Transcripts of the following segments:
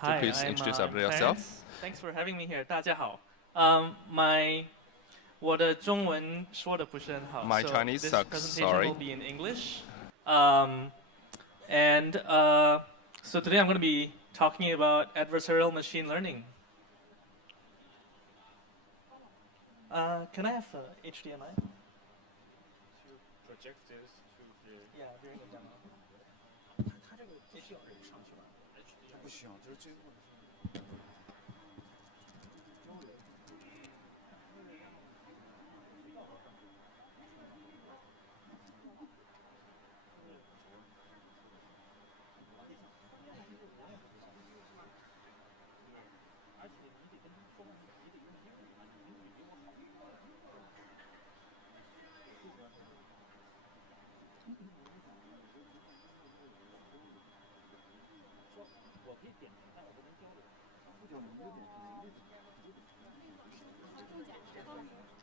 Hi, please I'm introduce I'm yourself. Clarence. Thanks for having me here. 大家好。我的中文说的不是很好 My so Chinese this sucks, presentation sorry. will be in English. And so today I'm going to be talking about adversarial machine learning. Can I have HDMI? To project this to the Yeah, during the demo. 它这个不需要人上去吧？它不需要，就是最后的时候。而且你得跟他说话，你得用英语嘛，你英语比我好。说我可以点评，但我不能交流。不交流，你就点评，你就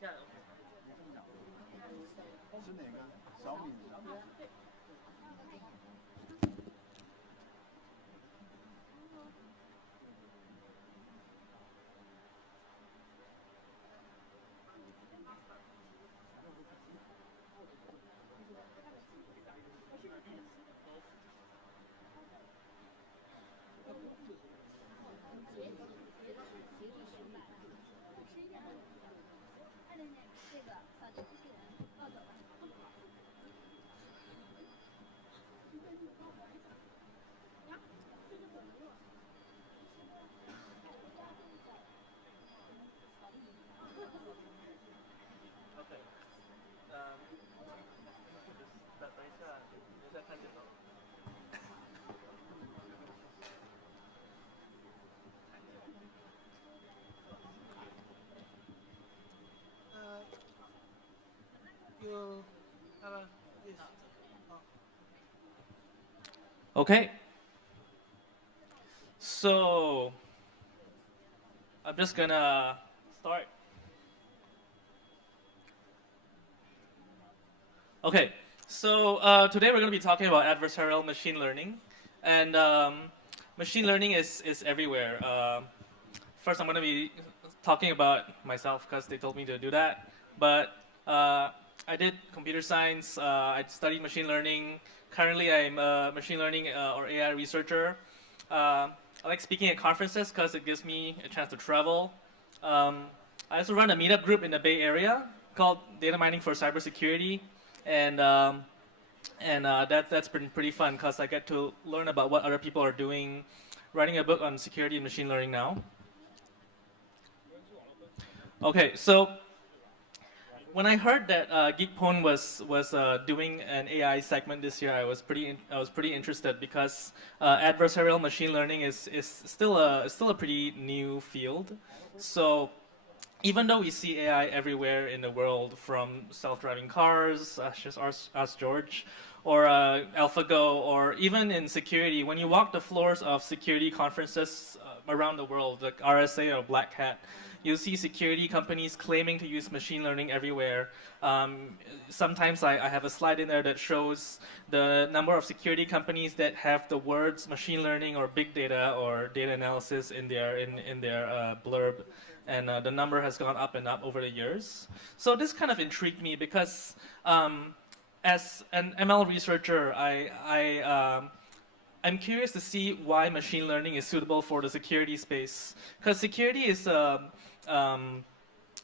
Yeah. 是哪个？小米的。Okay. 等一下，留下看电脑。You have a yes. Okay. So I'm just gonna start. Okay, so today we're going to be talking about adversarial machine learning, and machine learning is everywhere. First, I'm going to be talking about myself because they told me to do that. But I did computer science. I studied machine learning. Currently, I'm a machine learning or AI researcher. I like speaking at conferences because it gives me a chance to travel. I also run a meetup group in the Bay Area called Data Mining for Cybersecurity, and that's been pretty fun because I get to learn about what other people are doing. Writing a book on security and machine learning now. Okay, so when I heard that GeekPwn was doing an AI segment this year, I was pretty interested because adversarial machine learning is still a pretty new field. So even though we see AI everywhere in the world, from self-driving cars, just ask George, or AlphaGo, or even in security, when you walk the floors of security conferences around the world, like RSA or Black Hat, you'll see security companies claiming to use machine learning everywhere. Sometimes I have a slide in there that shows the number of security companies that have the words machine learning or big data or data analysis in their blurb. And the number has gone up and up over the years. So this kind of intrigued me because as an ML researcher, I'm curious to see why machine learning is suitable for the security space. Because security is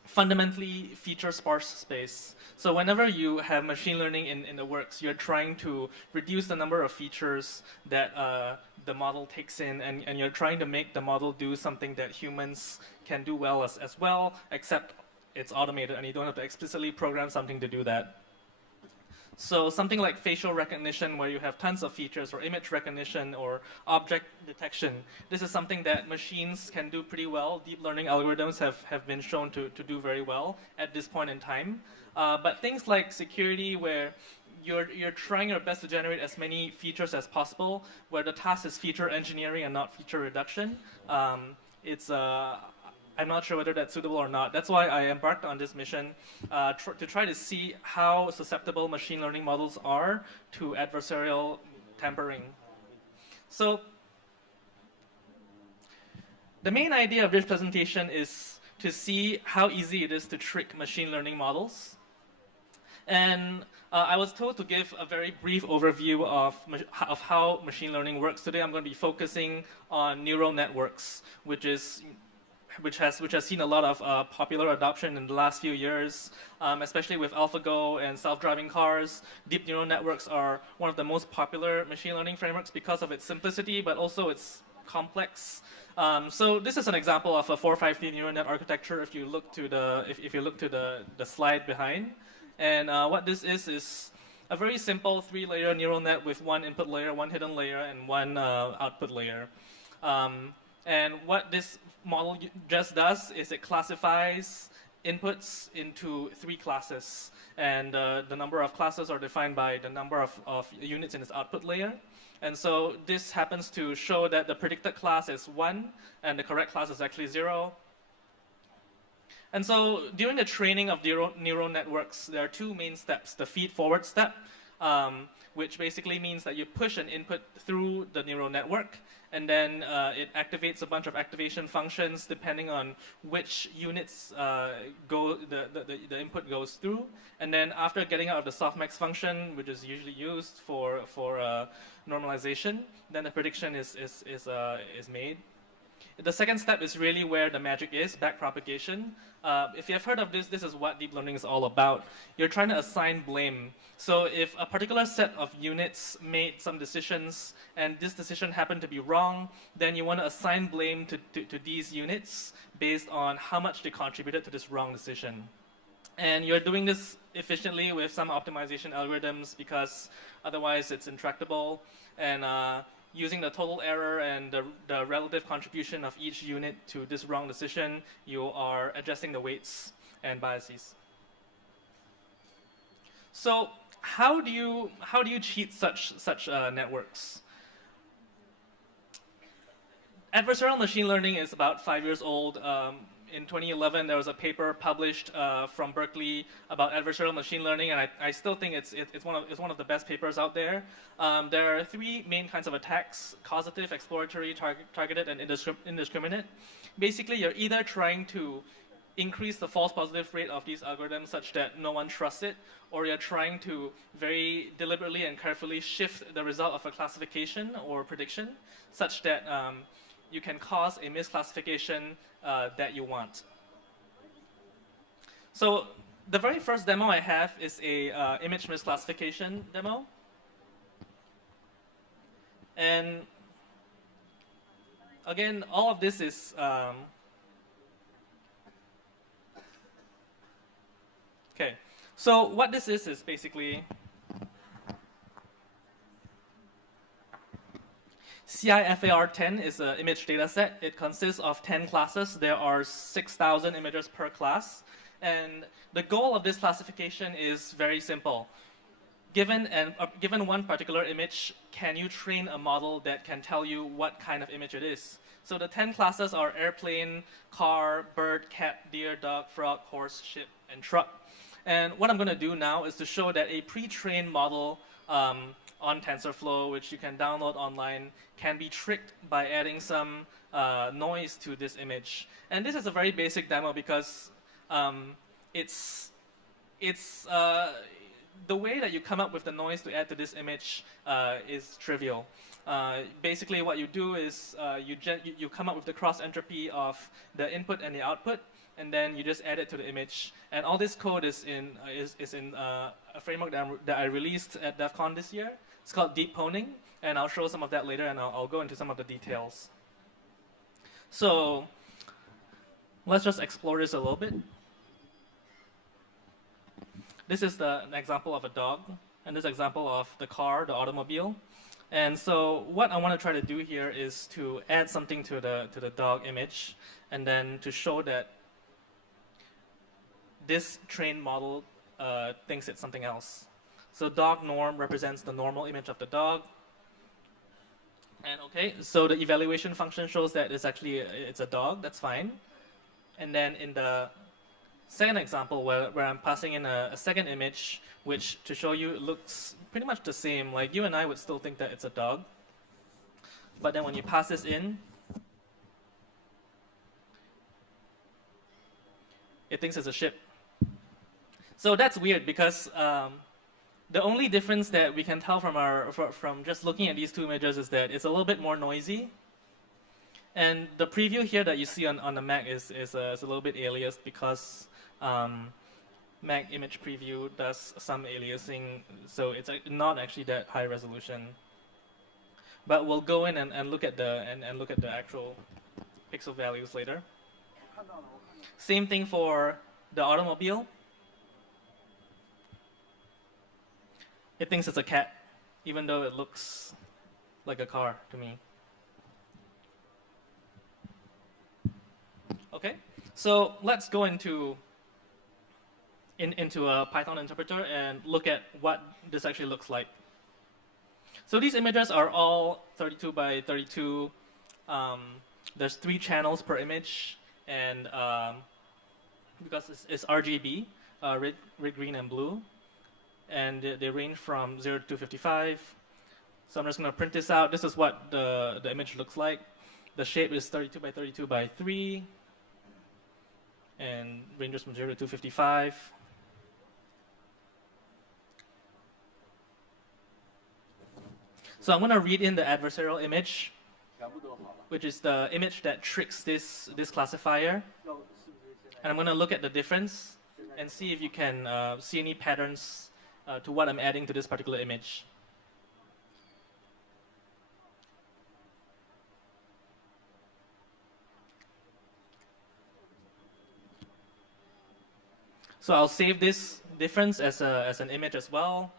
fundamentally feature-sparse space. So whenever you have machine learning in the works, you're trying to reduce the number of features that the model takes in, and you're trying to make the model do something that humans can do well as well, except it's automated and you don't have to explicitly program something to do that. So something like facial recognition, where you have tons of features, or image recognition, or object detection, this is something that machines can do pretty well. Deep learning algorithms have been shown to do very well at this point in time. But things like security, where you're trying your best to generate as many features as possible, where the task is feature engineering and not feature reduction, I'm not sure whether that's suitable or not. That's why I embarked on this mission to try to see how susceptible machine learning models are to adversarial tampering. So The main idea of this presentation is to see how easy it is to trick machine learning models. And I was told to give a very brief overview of how machine learning works. Today I'm going to be focusing on neural networks, which has seen a lot of popular adoption in the last few years, especially with AlphaGo and self-driving cars. Deep neural networks are one of the most popular machine learning frameworks because of its simplicity, but also its complex. So this is an example of a 453 neural net architecture. If you look to the slide behind, and what this is a very simple 3-layer neural net with one input layer, one hidden layer, and one output layer. And what this model just does is it classifies inputs into 3 classes. And the number of classes are defined by the number of units in its output layer. And so this happens to show that the predicted class is 1, and the correct class is actually 0. And so during the training of neural networks, there are 2 main steps. The feed-forward step, which basically means that you push an input through the neural network, and then it activates a bunch of activation functions depending on which units the input goes through. And then after getting out of the softmax function, which is usually used for normalization, then the prediction is made. The second step is really where the magic is, backpropagation. If you have heard of this, this is what deep learning is all about. You're trying to assign blame. So if a particular set of units made some decisions and this decision happened to be wrong, then you want to assign blame to these units based on how much they contributed to this wrong decision. And you're doing this efficiently with some optimization algorithms because otherwise it's intractable. And using the total error and the relative contribution of each unit to this wrong decision, you are adjusting the weights and biases. So how do you cheat such networks? Adversarial machine learning is about 5 years old. In 2011, there was a paper published from Berkeley about adversarial machine learning, and I still think it's one of the best papers out there. There are 3 main kinds of attacks: causative, exploratory, targeted, and indiscriminate. Basically, you're either trying to increase the false positive rate of these algorithms such that no one trusts it, or you're trying to very deliberately and carefully shift the result of a classification or prediction such that you can cause a misclassification that you want. So the very first demo I have is a image misclassification demo. And again, all of this is okay. So what this is basically CIFAR10 is an image data set. It consists of 10 classes. There are 6,000 images per class. And the goal of this classification is very simple. Given one particular image, can you train a model that can tell you what kind of image it is? So the 10 classes are airplane, car, bird, cat, deer, dog, frog, horse, ship, and truck. And what I'm going to do now is to show that a pre-trained model on TensorFlow, which you can download online, can be tricked by adding some noise to this image. And this is a very basic demo because it's the way that you come up with the noise to add to this image is trivial. Basically, what you do is you come up with the cross entropy of the input and the output, and then you just add it to the image. And all this code is in a framework that I released at DEF CON this year. It's called deep pwning, and I'll show some of that later, and I'll go into some of the details. So let's just explore this a little bit. This is an example of a dog, and this example of the car, the automobile. And so what I want to try to do here is to add something to the dog image, and then to show that this trained model thinks it's something else. So dog norm represents the normal image of the dog. And okay, so the evaluation function shows that it's a dog, that's fine. And then in the second example where I'm passing in a second image, which to show you it looks pretty much the same, like you and I would still think that it's a dog. But then when you pass this in, It thinks it's a ship. So that's weird because the only difference that we can tell from just looking at these two images is that it's a little bit more noisy. And the preview here that you see on the Mac is a little bit aliased because Mac image preview does some aliasing, so it's not actually that high resolution. But we'll go in and look at the actual pixel values later. Same thing for the automobile. It thinks it's a cat, even though it looks like a car to me. Okay, so let's go into a Python interpreter and look at what this actually looks like. So these images are all 32 by 32. There's 3 channels per image, and because it's RGB, red, green, and blue, and they range from 0 to 255. So I'm just going to print this out. This is what the image looks like. The shape is 32 by 32 by 3, and ranges from 0 to 255. So I'm going to read in the adversarial image, which is the image that tricks this classifier. And I'm going to look at the difference and see if you can see any patterns to what I'm adding to this particular image. So I'll save this difference as an image as well.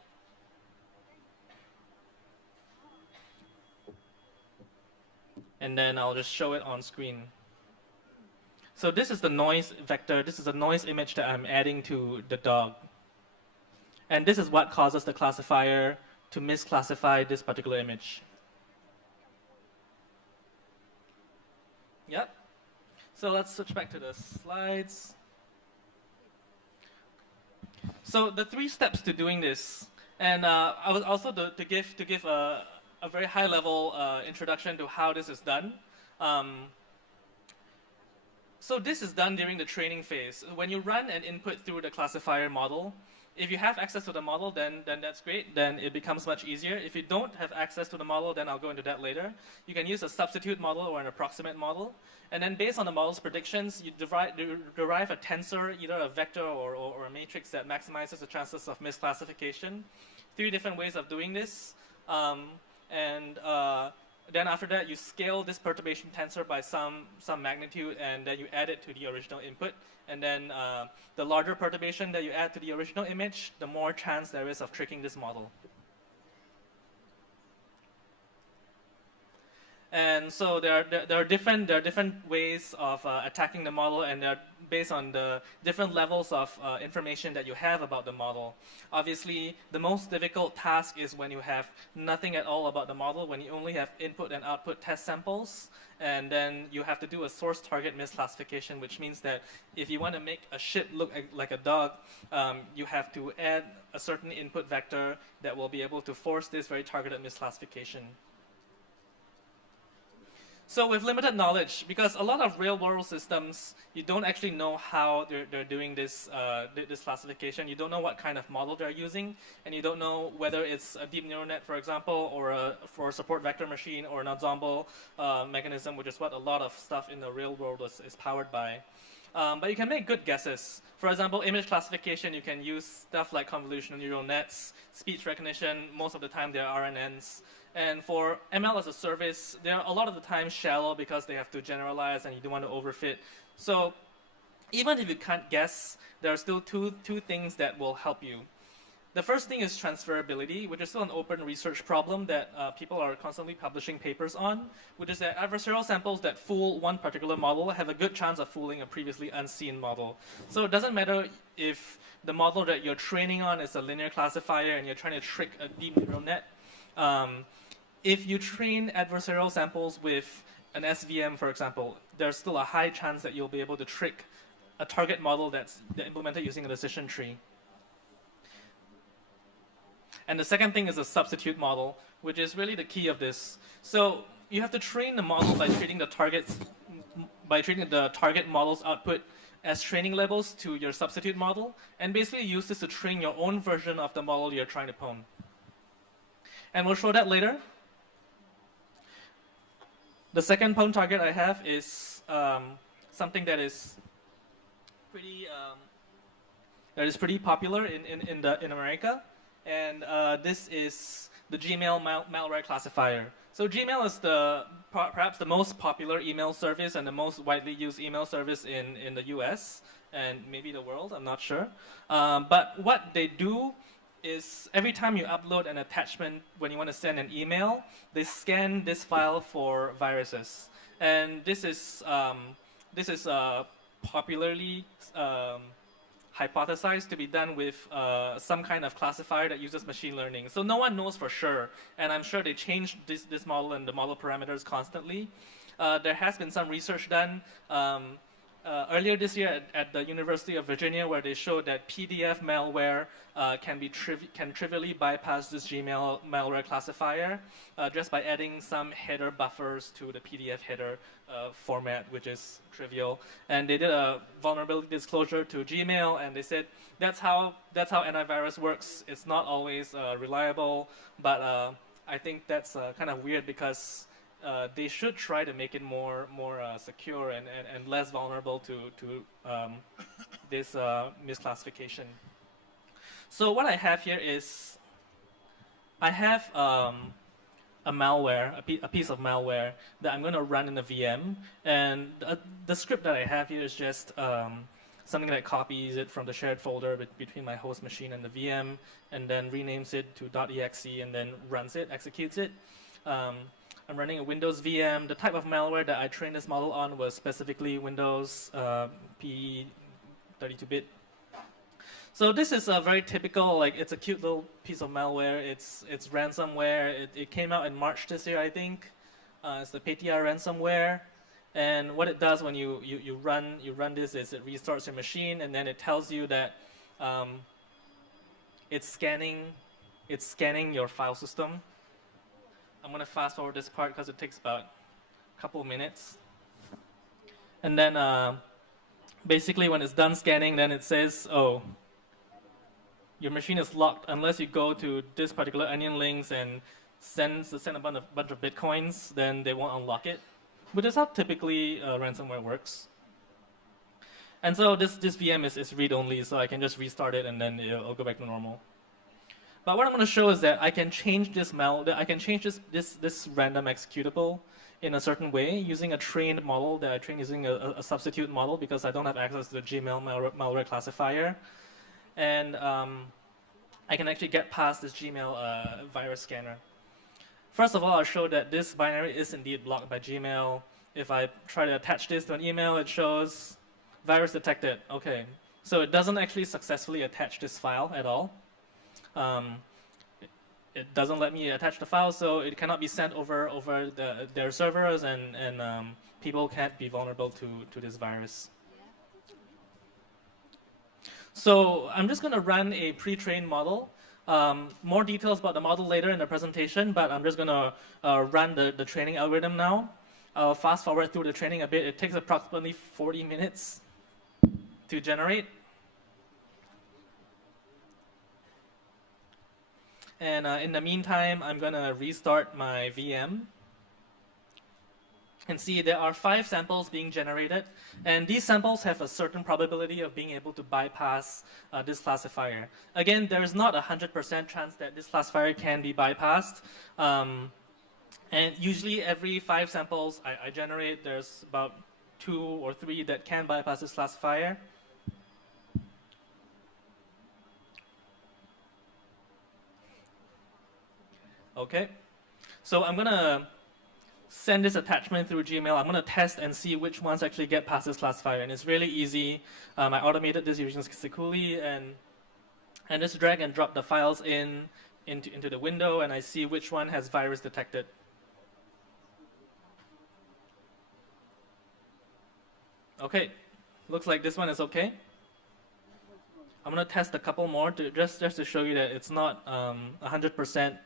And then I'll just show it on screen. So this is the noise vector. This is a noise image that I'm adding to the dog. And this is what causes the classifier to misclassify this particular image. Yep. So let's switch back to the slides. So the 3 steps to doing this, and I was also to give a very high-level introduction to how this is done. So this is done during the training phase. When you run an input through the classifier model, if you have access to the model, then that's great. Then it becomes much easier. If you don't have access to the model, then I'll go into that later. You can use a substitute model or an approximate model. And then based on the model's predictions, you derive a tensor, either a vector or a matrix that maximizes the chances of misclassification. 3 different ways of doing this. Then after that, you scale this perturbation tensor by some magnitude, and then you add it to the original input. And then the larger perturbation that you add to the original image, the more chance there is of tricking this model. And so there are different ways of attacking the model, and they're based on the different levels of information that you have about the model. Obviously, the most difficult task is when you have nothing at all about the model, when you only have input and output test samples, and then you have to do a source target misclassification, which means that if you want to make a ship look like a dog, you have to add a certain input vector that will be able to force this very targeted misclassification. So with limited knowledge, because a lot of real-world systems, you don't actually know how they're doing this classification. You don't know what kind of model they're using, and you don't know whether it's a deep neural net, for example, or for a support vector machine, or an ensemble mechanism, which is what a lot of stuff in the real world is powered by. But you can make good guesses. For example, image classification, you can use stuff like convolutional neural nets, speech recognition. Most of the time, they're RNNs. And for ML as a service, they're a lot of the time shallow because they have to generalize and you don't want to overfit. So even if you can't guess, there are still two things that will help you. The first thing is transferability, which is still an open research problem that people are constantly publishing papers on, which is that adversarial samples that fool one particular model have a good chance of fooling a previously unseen model. So it doesn't matter if the model that you're training on is a linear classifier and you're trying to trick a deep neural net. If you train adversarial samples with an SVM, for example, there's still a high chance that you'll be able to trick a target model that's implemented using a decision tree. And the second thing is a substitute model, which is really the key of this. So you have to train the model by treating the target model's output as training levels to your substitute model, and basically use this to train your own version of the model you're trying to pwn. And we'll show that later. The second pwn target I have is something that is pretty popular in America, and this is the Gmail malware classifier. So Gmail is perhaps the most popular email service and the most widely used email service in the US and maybe the world, I'm not sure. But what they do is every time you upload an attachment when you want to send an email, they scan this file for viruses. And this is popularly hypothesized to be done with some kind of classifier that uses machine learning. So no one knows for sure, and I'm sure they change this model and the model parameters constantly. There has been some research done earlier this year at the University of Virginia, where they showed that PDF malware can trivially bypass this Gmail malware classifier just by adding some header buffers to the PDF header format, which is trivial. And they did a vulnerability disclosure to Gmail, and they said that's how antivirus works. It's not always reliable, but I think that's kind of weird because they should try to make it more secure and less vulnerable to this misclassification. So what I have here is I have a malware, a piece of malware that I'm going to run in a VM, and the script that I have here is just something that copies it from the shared folder between my host machine and the VM, and then renames it to .exe and then runs it, executes it. I'm running a Windows VM. The type of malware that I trained this model on was specifically Windows PE 32-bit. So this is a very typical, it's a cute little piece of malware. It's ransomware. It came out in March this year, I think. It's the PTR ransomware. And what it does when you run this is it restarts your machine, and then it tells you that it's scanning your file system. I'm going to fast forward this part because it takes about a couple of minutes. And then basically when it's done scanning, then it says, oh, your machine is locked unless you go to this particular onion links and send a bunch of bitcoins, then they won't unlock it, which is how typically ransomware works. And so this VM is read-only, so I can just restart it and then it'll go back to normal. But what I'm going to show is that I can change this random executable in a certain way using a trained model that I trained using a substitute model because I don't have access to the Gmail malware classifier. And I can actually get past this Gmail virus scanner. First of all, I'll show that this binary is indeed blocked by Gmail. If I try to attach this to an email, it shows virus detected. Okay, so it doesn't actually successfully attach this file at all. It doesn't let me attach the file, so it cannot be sent over their servers, and people can't be vulnerable to this virus. So I'm just going to run a pre-trained model. More details about the model later in the presentation, but I'm just going to run the training algorithm now. I'll fast forward through the training a bit. It takes approximately 40 minutes to generate. And in the meantime, I'm going to restart my VM. And see, there are 5 samples being generated. And these samples have a certain probability of being able to bypass this classifier. Again, there is not a 100% chance that this classifier can be bypassed. And usually every 5 samples I generate, there's about 2 or 3 that can bypass this classifier. Okay, so I'm going to send this attachment through Gmail. I'm going to test and see which ones actually get past this classifier. And it's really easy. I automated this using Sikuli, and just drag and drop the files into the window, and I see which one has virus detected. Okay, looks like this one is okay. I'm going to test a couple more just to show you that it's not 100%.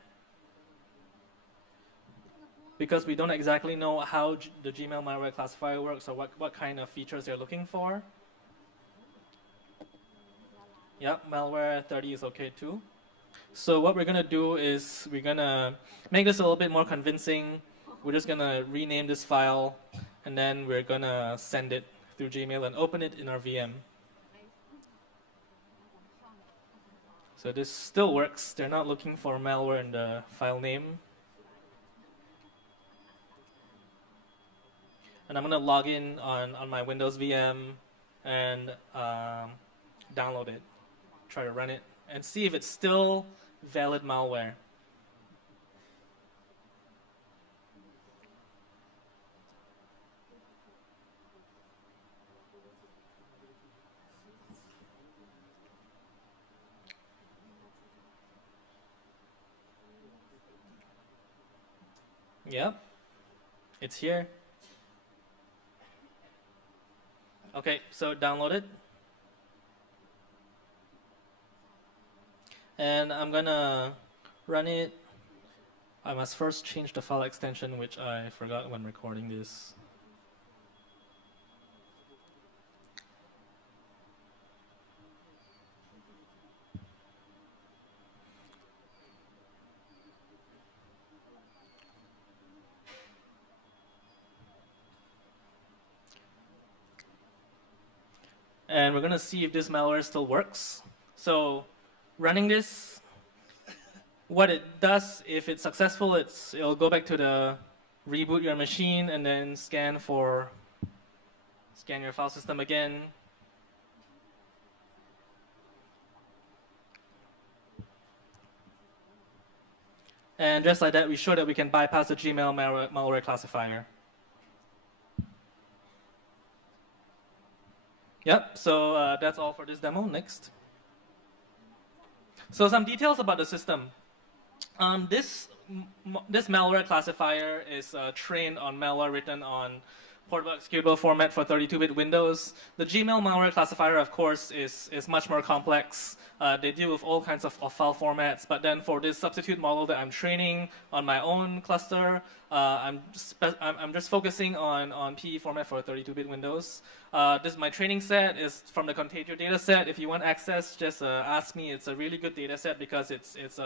Because we don't exactly know how the Gmail malware classifier works or what kind of features they're looking for. Yep, malware 30 is okay too. So what we're gonna do is we're gonna make this a little bit more convincing. We're just gonna rename this file, and then we're gonna send it through Gmail and open it in our VM. So this still works. They're not looking for malware in the file name. And I'm gonna log in on my Windows VM and download it, try to run it, and see if it's still valid malware. Yep, it's here. Okay, so download it. And I'm gonna run it. I must first change the file extension, which I forgot when recording this. And we're gonna see if this malware still works. So running this, what it does, if it's successful, it'll go back to the reboot your machine and then scan your file system again. And just like that, we show that we can bypass the Gmail malware classifier. Yep, so that's all for this demo. Next. So some details about the system. This malware classifier is trained on malware written on portable executable format for 32-bit Windows. The Gmail malware classifier, of course, is much more complex. They deal with all kinds of file formats, but then for this substitute model that I'm training on my own cluster, I'm just focusing on PE format for 32-bit Windows. My training set is from the Contagio data set. If you want access, just ask me. It's a really good data set because it's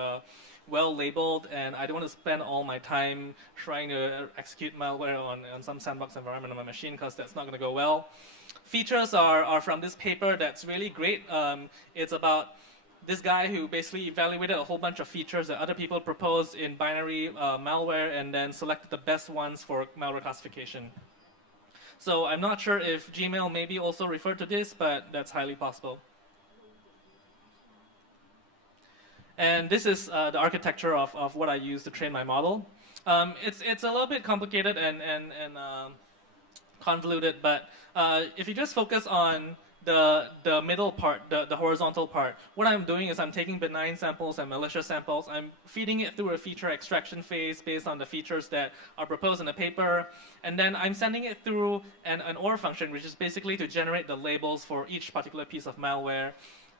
well labeled, and I don't want to spend all my time trying to execute malware on some sandbox environment on my machine because that's not going to go well. Features are from this paper that's really great. It's about this guy who basically evaluated a whole bunch of features that other people proposed in binary malware and then selected the best ones for malware classification. So I'm not sure if Gmail maybe also referred to this, but that's highly possible. And this is the architecture of what I use to train my model. It's a little bit complicated and convoluted, but if you just focus on the middle part, the horizontal part, what I'm doing is I'm taking benign samples and malicious samples. I'm feeding it through a feature extraction phase based on the features that are proposed in the paper. And then I'm sending it through an OR function, which is basically to generate the labels for each particular piece of malware.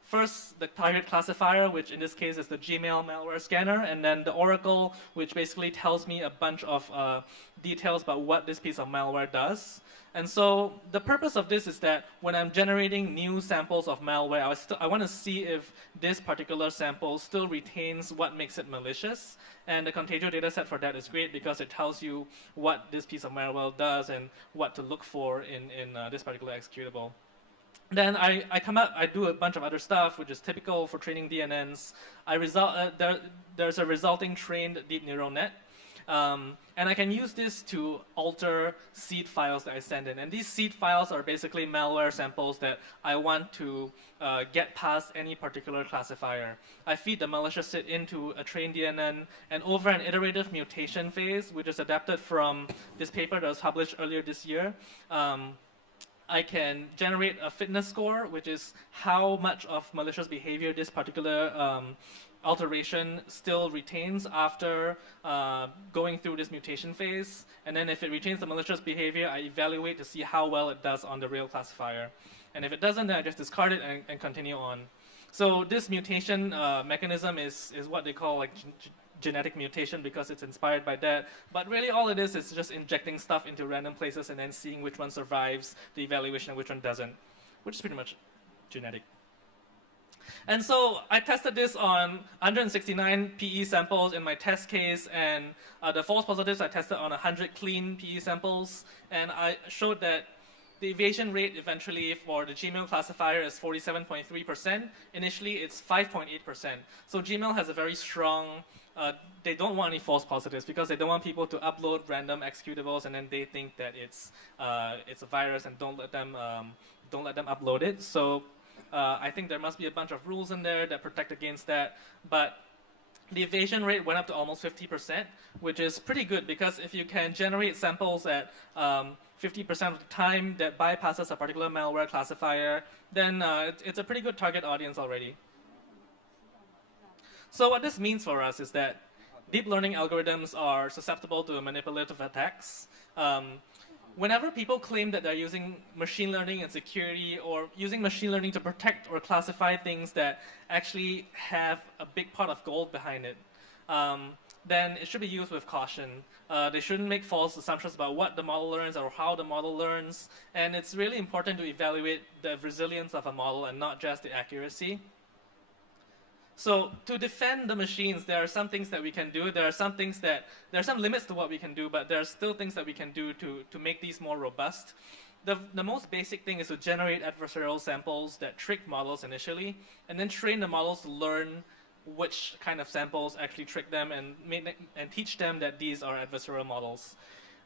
First, the target classifier, which in this case is the Gmail malware scanner, and then the oracle, which basically tells me a bunch of details about what this piece of malware does. And so the purpose of this is that when I'm generating new samples of malware, I want to see if this particular sample still retains what makes it malicious. And the Contagio dataset for that is great because it tells you what this piece of malware does and what to look for in this particular executable. Then I come out, I do a bunch of other stuff, which is typical for training DNNs. There's a resulting trained deep neural net. And I can use this to alter seed files that I send in. And these seed files are basically malware samples that I want to get past any particular classifier. I feed the malicious set into a trained DNN, and over an iterative mutation phase, which is adapted from this paper that was published earlier this year, I can generate a fitness score, which is how much of malicious behavior this particular alteration still retains after going through this mutation phase. And then if it retains the malicious behavior, I evaluate to see how well it does on the real classifier. And if it doesn't, then I just discard it and continue on. So this mutation mechanism is what they call like genetic mutation because it's inspired by that. But really all it is just injecting stuff into random places and then seeing which one survives the evaluation and which one doesn't, which is pretty much genetic. And so I tested this on 169 PE samples in my test case, and the false positives I tested on 100 clean PE samples, and I showed that the evasion rate eventually for the Gmail classifier is 47.3%. Initially, it's 5.8%. So Gmail has a very strong, they don't want any false positives because they don't want people to upload random executables and then they think that it's a virus and don't let them upload it. So I think there must be a bunch of rules in there that protect against that. But the evasion rate went up to almost 50%, which is pretty good because if you can generate samples at 50% of the time that bypasses a particular malware classifier, then it's a pretty good target audience already. So what this means for us is that deep learning algorithms are susceptible to manipulative attacks. Whenever people claim that they're using machine learning and security or using machine learning to protect or classify things that actually have a big pot of gold behind it, then it should be used with caution. They shouldn't make false assumptions about what the model learns or how the model learns. And it's really important to evaluate the resilience of a model and not just the accuracy. So to defend the machines, there are some things that we can do. There are some limits to what we can do, but there are still things that we can do to make these more robust. The most basic thing is to generate adversarial samples that trick models initially, and then train the models to learn which kind of samples actually trick them and teach them that these are adversarial models.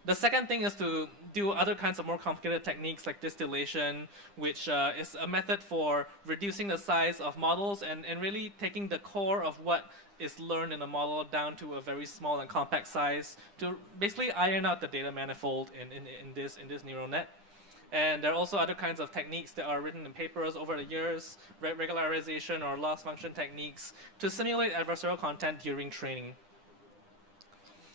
The second thing is to do other kinds of more complicated techniques like distillation, which is a method for reducing the size of models and really taking the core of what is learned in a model down to a very small and compact size to basically iron out the data manifold in this neural net. And there are also other kinds of techniques that are written in papers over the years, regularization or loss function techniques, to simulate adversarial content during training.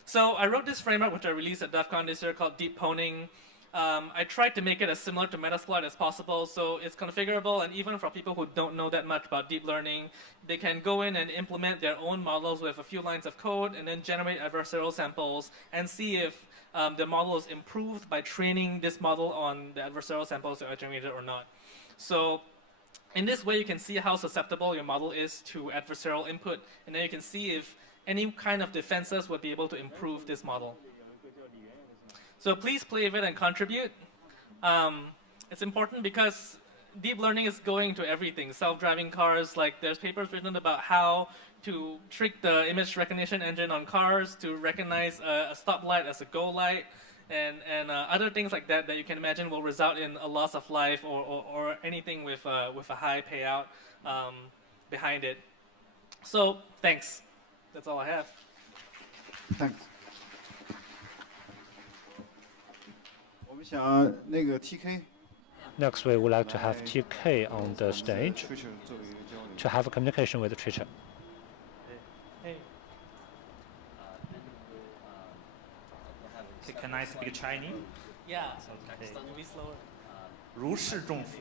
So I wrote this framework, which I released at DEF CON this year, called Deep Pwning. I tried to make it as similar to Metasploit as possible, so it's configurable, and even for people who don't know that much about deep learning, they can go in and implement their own models with a few lines of code and then generate adversarial samples and see if the model is improved by training this model on the adversarial samples that are generated or not. So in this way, you can see how susceptible your model is to adversarial input, and then you can see if any kind of defenses would be able to improve this model. So please play with it and contribute. It's important because deep learning is going to everything. Self-driving cars, like there's papers written about how to trick the image recognition engine on cars to recognize a stoplight as a go light, and other things like that that you can imagine will result in a loss of life or anything with a high payout behind it. So thanks. That's all I have. Thanks. 我们想那个 TK Next, we would like to have TK on the stage 吹吹作为一个交流。 to have a communication with the teacher. Hey. Okay, can I speak Chinese? Yeah. Okay. Maybe slower. 如释重负。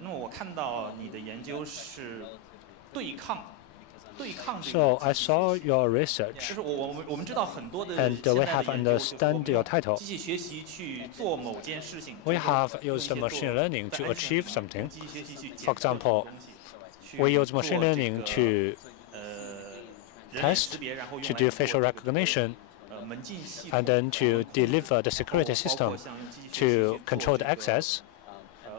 那么我看到你的研究是对抗这个。 So I saw your 就 research, 是我们知道很多的 and 现 we 在 have 的研究是说 understand your title. 机器学习去做某件事情。 We 就是 have 用一 used 些 machine 做 learning 在 to 安全 achieve something. 机器学习去检 For 测 example, 东西， we 去 use machine 做这 learning 个 to 人脸 test, 识别，然后用 to 来 do 做 facial 这个 recognition, 门禁系 and 统， then to deliver the 包 security 括 system 像用机器学习 to 去做 control 这 the 个 access.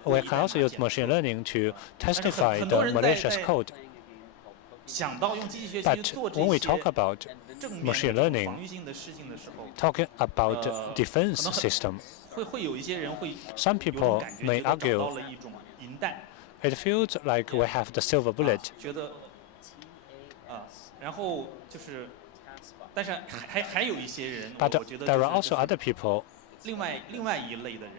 恶 We 意 can 代码 also use 检 machine 测。 learning to 但是 testify 很 the 多人 malicious 在 code. 想到用机器学习 But 做这 when we 些 talk about 正面的 machine 这种 learning, 防御性的事情的时候， talking about 可 defense 能 system, 会有一些人会 some 有种 people 感觉， may 觉得找 argue 到了一种银弹， it feels like we have the silver bullet. 觉得然后就是，但是还有一些人， But 我觉得 there 就 are 是 also other people 另外一类的人，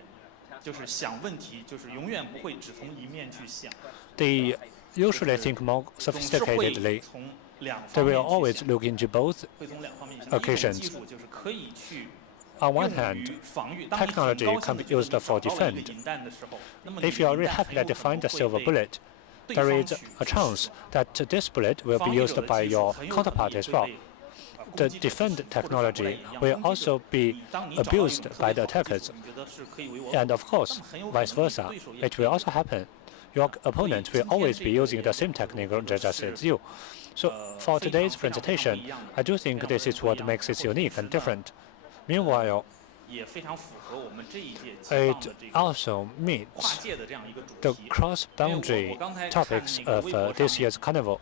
就是想问题，就是永远不会只从一面去想， they usually think more 总是会 sophisticatedly. 从两 They 方面 will always 去想， look into both. 会从两方面去想。第一种 occasions. 技术就是可以去 On one 用 hand, 于防御。当你很 technology 高 can 兴 be 地觉得 used 你 for 找到了一 defend. 个银弹的时候，那么你 if you are 的 really 银弹 happy 很有 that you 可 find 能 the 会 silver 被 bullet, 对 there 方 is 去 a chance that this bullet will be 防御者 used 的 by 技术 your 很有可能 counterpart 也 as 会 well. 被 the defend technology will also be abused by the attackers. And of course, vice versa, it will also happen. Your opponent will always be using the same technique just as you. So for today's presentation, I do think this is what makes it unique and different. Meanwhile, it also meets the cross-boundary topics of this year's carnival.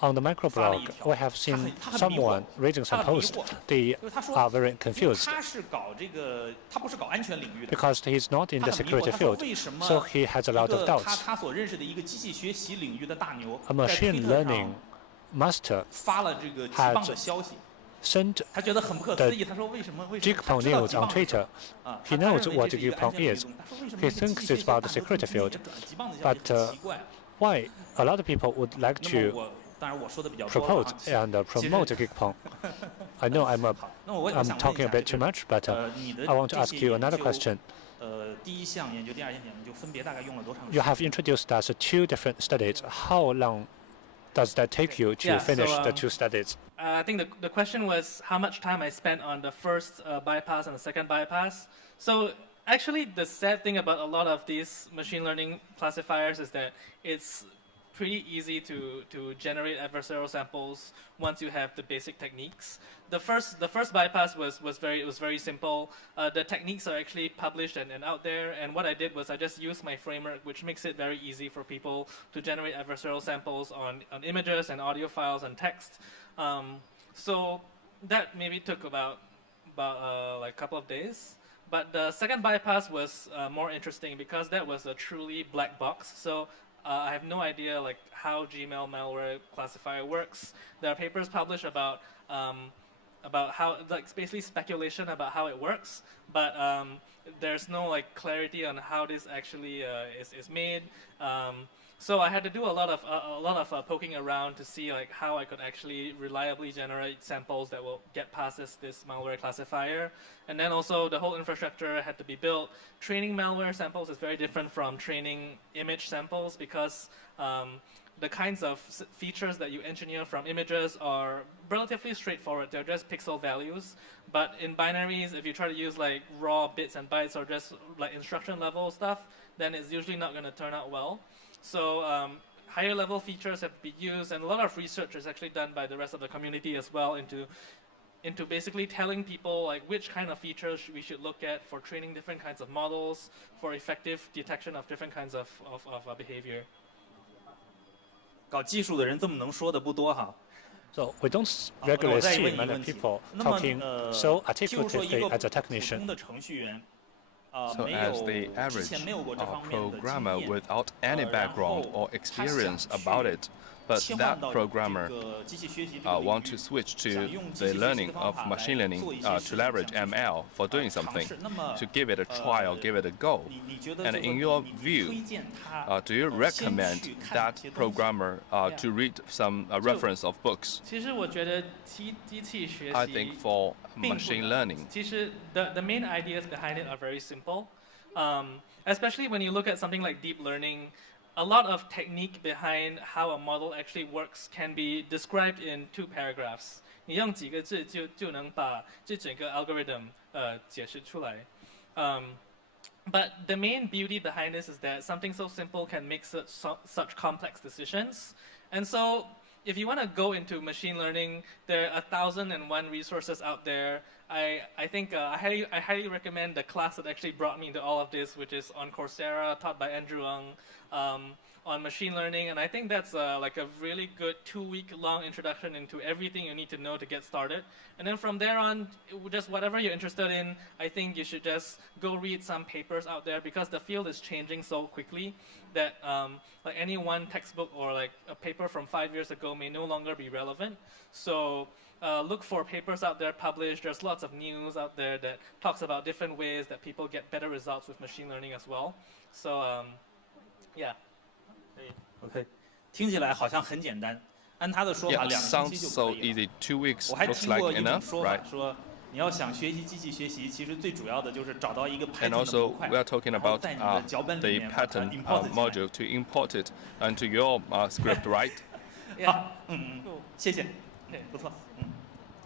On the microblog, we have seen someone raising some posts. They are very confused because he's not in the security field, so he has a lot of doubts. A machine learning master has sent the GeekPwn news on Twitter. He knows what GeekPwn is. He thinks it's about the security field. But why a lot of people would like to propose and promote GeekPwn? I know I'm talking a bit too much, but I want to ask you another question. You have introduced us 2 different studies. How long does that take you to finish the 2 studies? I think the question was how much time I spent on the first bypass and the second bypass. So actually, the sad thing about a lot of these machine learning classifiers is that it's pretty easy to generate adversarial samples once you have the basic techniques. The first bypass was very simple. The techniques are actually published and out there. And what I did was I just used my framework, which makes it very easy for people to generate adversarial samples on images and audio files and text. So that maybe took about like a couple of days. But the second bypass was more interesting because that was a truly black box. So I have no idea like how Gmail malware classifier works. There are papers published about how, like, basically speculation about how it works, but there's no like clarity on how this actually is made. So I had to do a lot of poking around to see like how I could actually reliably generate samples that will get past this malware classifier. And then also the whole infrastructure had to be built. Training malware samples is very different from training image samples because the kinds of features that you engineer from images are relatively straightforward. They're just pixel values. But in binaries, if you try to use like raw bits and bytes or just like instruction level stuff, then it's usually not going to turn out well. So higher level features have to be used, and a lot of research is actually done by the rest of the community as well into basically telling people like which kind of features we should look at for training different kinds of models for effective detection of different kinds of behavior. 搞技术的人这么能说的不多哈。 So we don't regularly see many people talking so articulately as a technician. So as the average programmer without any background or experience about it, but that programmer want to switch to the learning of machine learning to leverage ML for doing something, to give it a try or give it a go. And in your view, do you recommend that programmer to read some reference of books? I think for machine learning, the main ideas behind it are very simple. Especially when you look at something like deep learning, a lot of technique behind how a model actually works can be described in 2 paragraphs. 你用几个字就能把这整个 algorithm 解释出来。But the main beauty behind this is that something so simple can make such complex decisions. And so if you want to go into machine learning, there are 1,001 resources out there. I think I highly recommend the class that actually brought me into all of this, which is on Coursera, taught by Andrew Ng, on machine learning. And I think that's like a really good 2-week-long introduction into everything you need to know to get started. And then from there on, just whatever you're interested in, I think you should just go read some papers out there because the field is changing so quickly that like any one textbook or like a paper from 5 years ago may no longer be relevant. So look for papers out there published. There's lots of news out there that talks about different ways that people get better results with machine learning as well. So yeah. OK， 听起来好像很简单。按他的说法，2个星期就可以了。 sounds so easy. 2 weeks 我还 looks 听 like 过一种 enough, 说法， right? 说你要想学习机器学习，其实最主要的就是找到一个 And Python 的模 also, 块， we are talking 然后 about 在你的脚本里 the 面把它 pattern import 进来。 module to import it into your script, right? 好，谢谢，不错。